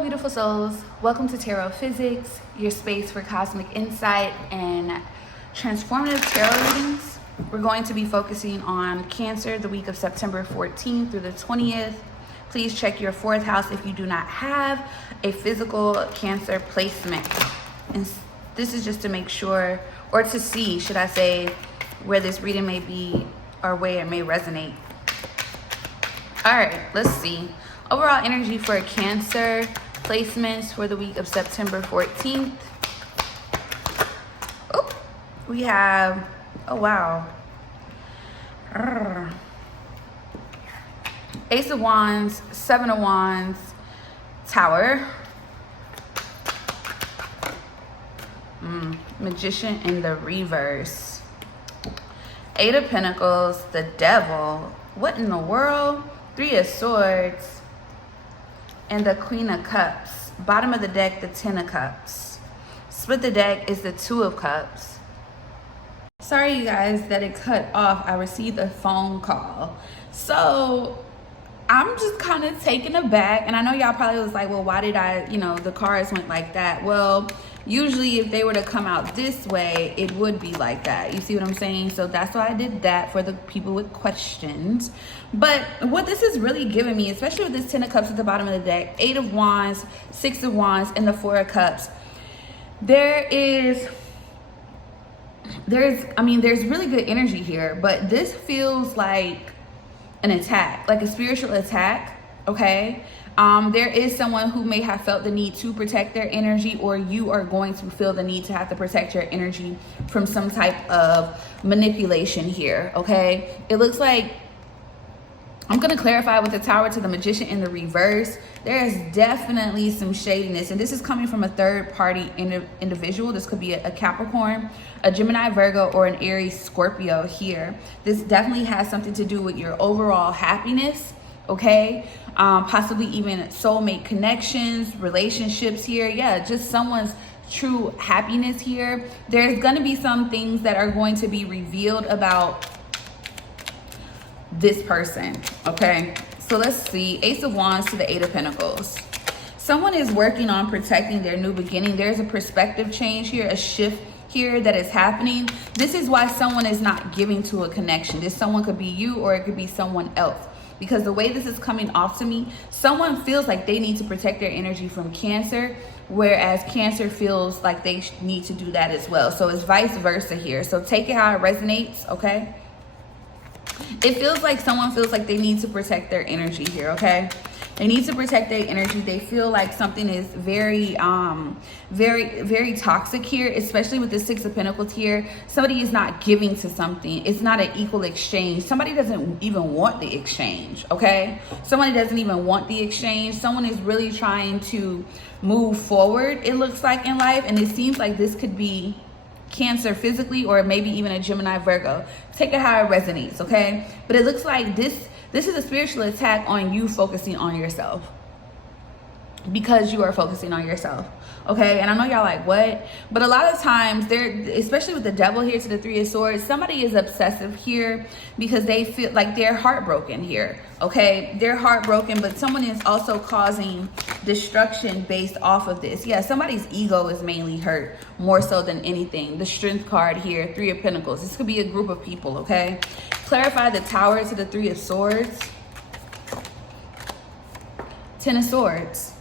Hello, beautiful souls. Welcome to Tarophysics, your space for cosmic insight and transformative tarot readings. We're going to be focusing on Cancer the week of September 14th through the 20th. Please check your 4th house if you do not have a physical Cancer placement. And this is just to make sure, or to see, should I say, where this reading may be or where it may resonate. All right, let's see. Overall energy for Cancer placements for the week of September 14th. Oh, we have, oh wow. Ace of Wands, 7 of Wands, Tower. Magician in the reverse. 8 of Pentacles, the Devil. What in the world? 3 of Swords. And the Queen of Cups. Bottom of the deck, the 10 of Cups. Split the deck is the 2 of Cups. Sorry, you guys, that it cut off. I received a phone call. So I'm just kind of taken aback. And I know y'all probably was like, well, why did the cards went like that? Well, usually if they were to come out this way, it would be like that. You see what I'm saying? So that's why I did that, for the people with questions. But what this is really giving me, especially with this 10 of Cups at the bottom of the deck, 8 of Wands, 6 of Wands, and the 4 of Cups, there's really good energy here, but this feels like an attack, like a spiritual attack, okay? There is someone who may have felt the need to protect their energy, or you are going to feel the need to have to protect your energy from some type of manipulation here, okay? It looks like, I'm going to clarify with the Tower to the Magician in the reverse. There is definitely some shadiness, and this is coming from a third-party individual. This could be a Capricorn, a Gemini, Virgo, or an Aries, Scorpio here. This definitely has something to do with your overall happiness, okay? Possibly even soulmate connections, relationships here. Yeah, just someone's true happiness here. There's going to be some things that are going to be revealed about this person, okay? So let's see. Ace of Wands to the 8 of Pentacles. Someone is working on protecting their new beginning. There's a perspective change here, a shift here that is happening. This is why someone is not giving to a connection. This someone could be you, or it could be someone else. Because the way this is coming off to me, someone feels like they need to protect their energy from Cancer, whereas Cancer feels like they need to do that as well. So it's vice versa here. So take it how it resonates, okay? It feels like someone feels like they need to protect their energy here, okay? They need to protect their energy. They feel like something is very toxic here, especially with the 6 of Pentacles here. Somebody is not giving to something. It's not an equal exchange. Somebody doesn't even want the exchange, okay? Somebody doesn't even want the exchange. Someone is really trying to move forward, it looks like, in life. And it seems like this could be Cancer physically, or maybe even a Gemini, Virgo. Take it how it resonates, okay? But it looks like this is a spiritual attack on you focusing on yourself, because you are focusing on yourself, okay? And I know y'all like, what? But a lot of times, especially with the Devil here to the 3 of Swords, somebody is obsessive here because they feel like they're heartbroken here, okay? They're heartbroken, but someone is also causing destruction based off of this. Yeah, somebody's ego is mainly hurt more so than anything. The Strength card here, 3 of Pentacles. This could be a group of people, okay? Clarify the Tower to the 3 of Swords. 10 of Swords.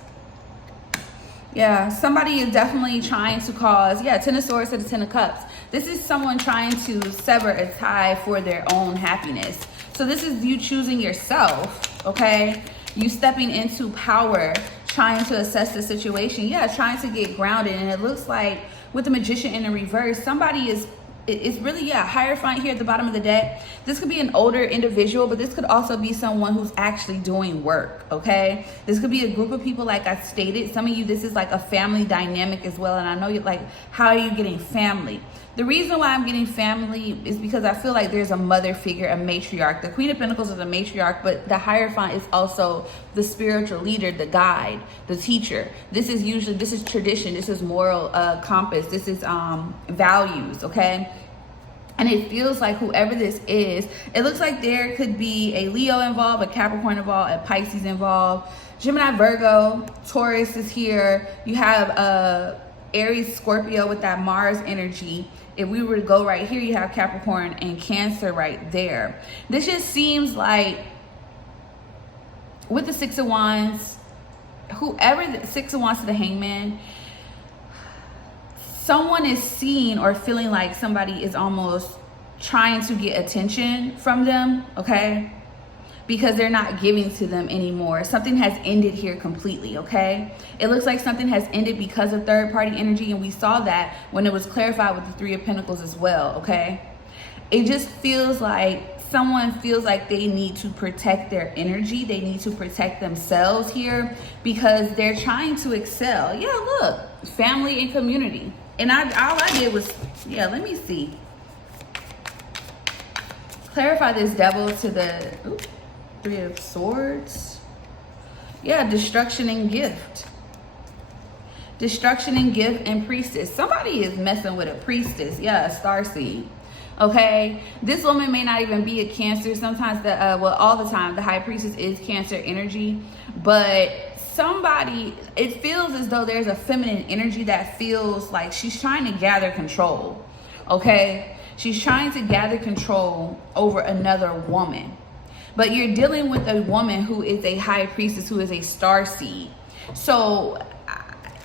Yeah, somebody is definitely trying to cause, 10 of Swords to the 10 of Cups. This is someone trying to sever a tie for their own happiness. So this is you choosing yourself, okay? You stepping into power, trying to assess the situation. Yeah, trying to get grounded. And it looks like with the Magician in the reverse, somebody is, it's really, Hierophant here at the bottom of the deck. This could be an older individual, but this could also be someone who's actually doing work, okay? This could be a group of people, like I stated. Some of you, this is like a family dynamic as well. And I know you're like, how are you getting family? The reason why I'm getting family is because I feel like there's a mother figure, a matriarch. The Queen of Pentacles is a matriarch, but the Hierophant is also the spiritual leader, the guide, the teacher. This is tradition. This is moral compass. This is values, okay? And it feels like whoever this is, it looks like there could be a Leo involved, a Capricorn involved, a Pisces involved, Gemini, Virgo, Taurus is here. You have Aries, Scorpio with that Mars energy. If we were to go right here, you have Capricorn and Cancer right there. This just seems like with the Six of Wands, whoever the Six of Wands to the Hangman, someone is seeing or feeling like somebody is almost trying to get attention from them, okay? Because they're not giving to them anymore. Something has ended here completely, okay? It looks like something has ended because of third party energy, and we saw that when it was clarified with the Three of Pentacles as well, okay? It just feels like someone feels like they need to protect their energy. They need to protect themselves here because they're trying to excel. Yeah, look, family and community. And all I did was, yeah, let me see. Clarify this Devil to the Three of Swords. Yeah, destruction and gift. Destruction and gift and priestess. Somebody is messing with a priestess. Yeah, a starseed. Okay, this woman may not even be a Cancer. Sometimes well, all the time the high priestess is Cancer energy, but somebody, it feels as though there's a feminine energy that feels like she's trying to gather control. Okay, she's trying to gather control over another woman, but you're dealing with a woman who is a high priestess, who is a starseed. So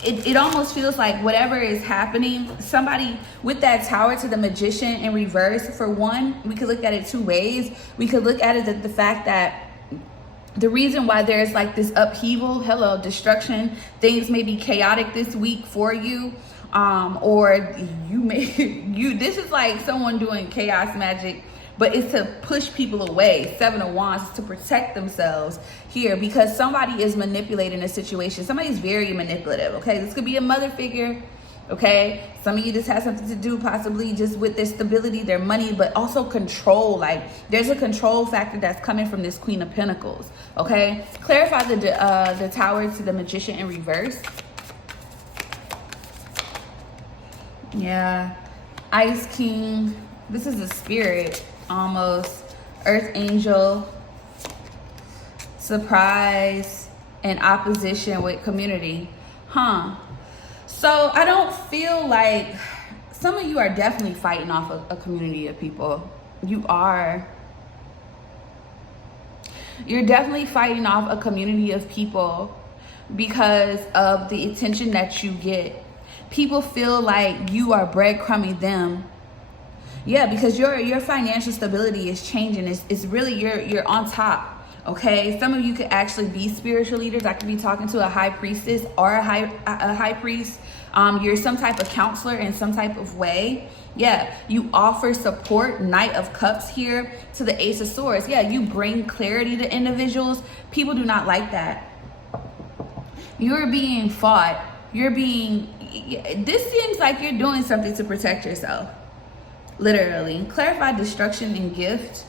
it almost feels like whatever is happening, somebody with that Tower to the Magician in reverse, for one, we could look at it two ways. We could look at it that the fact that the reason why there's like this upheaval, hello, destruction, things may be chaotic this week for you, or you may, this is like someone doing chaos magic, but it's to push people away. Seven of Wands is to protect themselves here because somebody is manipulating a situation. Somebody's very manipulative, okay? This could be a mother figure, okay? Some of you, this has something to do possibly just with their stability, their money, but also control. Like there's a control factor that's coming from this Queen of Pentacles, okay? Clarify the Tower to the Magician in reverse. Yeah, Ice King. This is a spirit. Almost Earth Angel, surprise, and opposition with community. So I don't feel like, some of you are definitely fighting off a community of people. You are. You're definitely fighting off a community of people because of the attention that you get. People feel like you are breadcrumbing them. Yeah, because your financial stability is changing. It's really, you're on top, okay? Some of you could actually be spiritual leaders. I could be talking to a high priestess or a high priest. You're some type of counselor in some type of way. Yeah, you offer support. Knight of Cups here to the Ace of Swords. Yeah, you bring clarity to individuals. People do not like that. You're being fought. This seems like you're doing something to protect yourself. Literally. Clarify destruction and gift.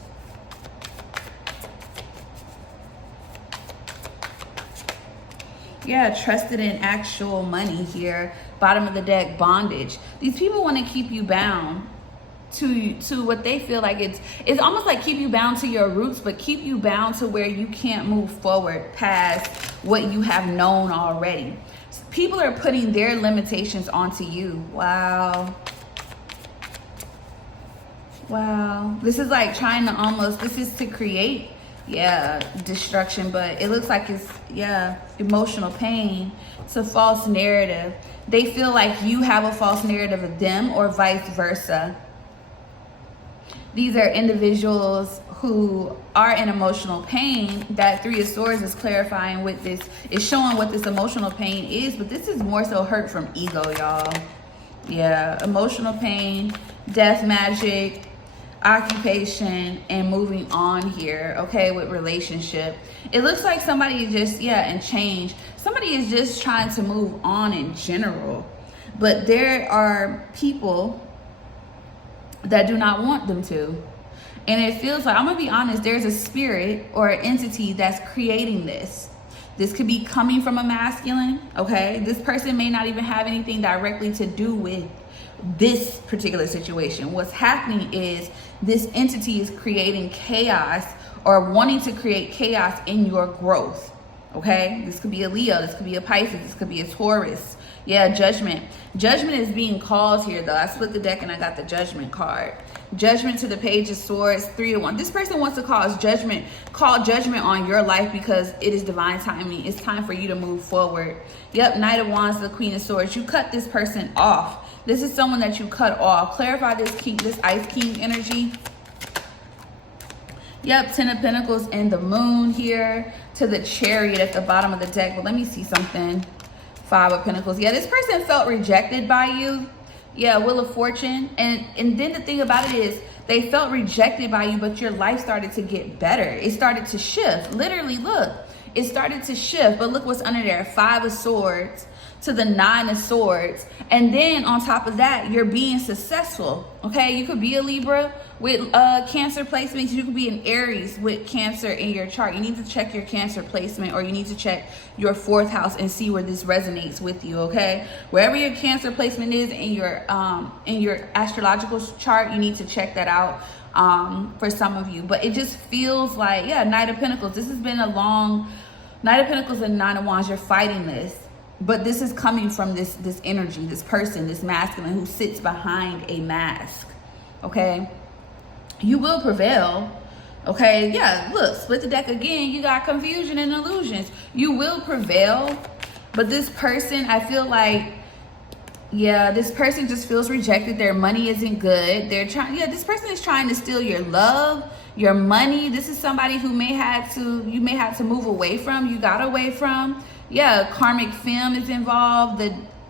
Yeah, trusted in actual money here. Bottom of the deck, bondage. These people want to keep you bound to what they feel like it's almost like keep you bound to your roots, but keep you bound to where you can't move forward past what you have known already. People are putting their limitations onto you. Wow. Wow, this is like trying to almost, this is to create, yeah, destruction, but it looks like it's, yeah, emotional pain. It's a false narrative. They feel like you have a false narrative of them or vice versa. These are individuals who are in emotional pain. That Three of Swords is clarifying with this, is showing what this emotional pain is, but this is more so hurt from ego, y'all. Yeah, emotional pain, death magic, occupation, and moving on here, okay, with relationship. It looks like somebody just, yeah, and change. Somebody is just trying to move on in general, but there are people that do not want them to. And it feels like, I'm gonna be honest, there's a spirit or an entity that's creating this. This could be coming from a masculine, okay? This person may not even have anything directly to do with this particular situation. What's happening is this entity is creating chaos or wanting to create chaos in your growth. Okay, this could be a Leo, this could be a Pisces, this could be a Taurus. Yeah, judgment. Judgment is being called here though. I split the deck and I got the judgment card. Judgment to the Page of Swords, 3 to 1. This person wants to call judgment on your life because it is divine timing. It's time for you to move forward. Yep, Knight of Wands, the Queen of Swords. You cut this person off. This is someone that you cut off. Clarify this king, this Ice King energy. Yep, 10 of Pentacles and the Moon here to the Chariot at the bottom of the deck. But let me see something. 5 of Pentacles. Yeah, this person felt rejected by you. Yeah, Wheel of Fortune. And then the thing about it is they felt rejected by you, but your life started to get better. It started to shift. Literally, look. It started to shift. But look what's under there. 5 of Swords to the 9 of Swords. And then on top of that, you're being successful. Okay, you could be a Libra with Cancer placements. You could be an Aries with Cancer in your chart. You need to check your Cancer placement, or you need to check your 4th house and see where this resonates with you. Okay, wherever your Cancer placement is in your astrological chart, you need to check that out for some of you. But it just feels like, yeah, Knight of Pentacles. This has been a long Knight of Pentacles and 9 of Wands. You're fighting this. But this is coming from this energy, this person, this masculine who sits behind a mask. Okay, you will prevail. Okay, yeah, look, split the deck again. You got confusion and illusions. You will prevail. But this person, I feel like, yeah, this person just feels rejected. Their money isn't good. They're trying, yeah, this person is trying to steal your love, your money. This is somebody who you may have to move away from. You got away from. Yeah, karmic film is involved.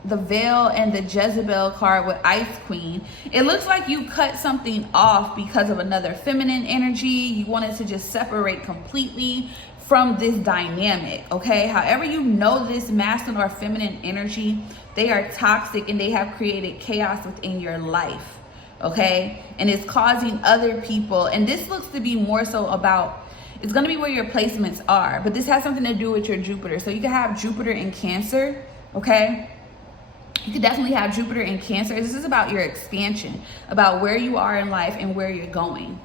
The Veil and the Jezebel card with Ice Queen. It looks like you cut something off because of another feminine energy. You wanted to just separate completely from this dynamic. Okay, however, you know this masculine or feminine energy, they are toxic and they have created chaos within your life. Okay, and it's causing other people, and this looks to be more so about, it's going to be where your placements are, but this has something to do with your Jupiter. So you can have Jupiter in Cancer. Okay, you could definitely have Jupiter in Cancer. This is about your expansion, about where you are in life and where you're going.